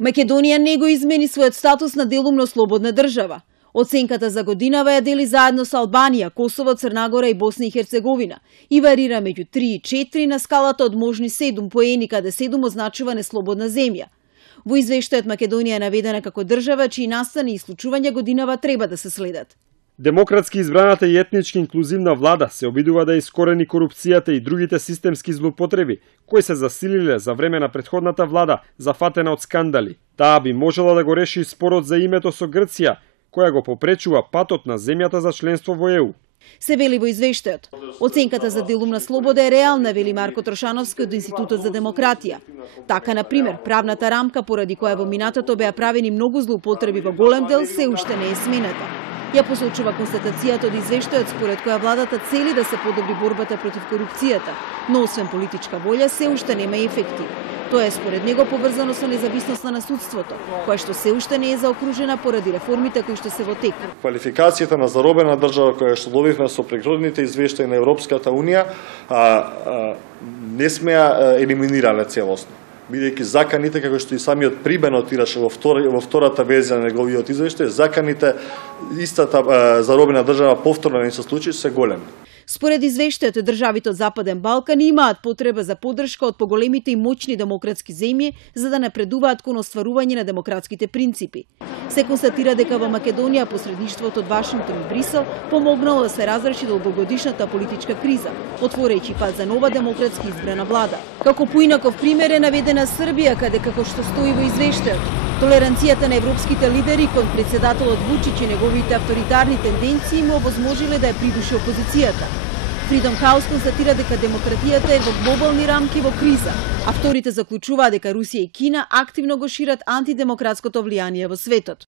Македонија не го измени својот статус на делумно слободна држава. Оценката за годинава ја дели заедно со Албанија, Косово, Црнагора и Босна и Херцеговина и варира меѓу 3 и 4 на скалата од можни 7 поени, каде 7 означува неслободна земја. Во извештајот Македонија е наведена како држава чии настани и случувања годинава треба да се следат. Демократски избраната и етнички инклузивна влада се обидува да искорени корупцијата и другите системски злоупотреби, кои се засилиле за време на претходната влада, зафатена од скандали. Таа би можела да го реши спорот за името со Грција, која го попречува патот на земјата за членство во ЕУ. Се вели во извештајот. Оценката за делумна слобода е реална, вели Марко Трошановски од Институтот за демократија. Така, например, правната рамка поради која во минатото беа правени многу злоупотреби во голем дел се уште не е смената. Ја посочува констатацијата од извештајот според која владата цели да се подобри борбата против корупцијата, но освен политичка волја се уште нема ефекти. Тоа е според него поврзано со независноста на судството, која што се уште не е заокружена поради реформите кои што се во тек. Квалификацијата на заробена држава која што добивме со претходните извештаи на Европската унија не сме ја елиминирале целосно, бидејќи заканите, како што и самиот Прибе нотираше во втората верзија на неговиот извештај, заканите истата заробена држава повторно не се случи, се големи. Според извештајот, државите од Западен Балкан имаат потреба за поддршка од поголемите и моćни демократски земји за да напредуваат кон остварување на демократските принципи. Се констатира дека во Македонија посредништвото од Вашингтон и Брисел помогнало да се разреши долгогодишната политичка криза, отворејќи пат за нова демократски избрана влада. Како поинаков пример е наведена Србија, каде како што стои во извештајот, толеранцијата на европските лидери кон председателот Вучич и неговите авторитарни тенденции му овозможиле да ја придуши опозицијата. Freedom House констатира дека демократијата е во глобални рамки во криза, а вторите заклучуваат дека Русија и Кина активно го шират антидемократското влијание во светот.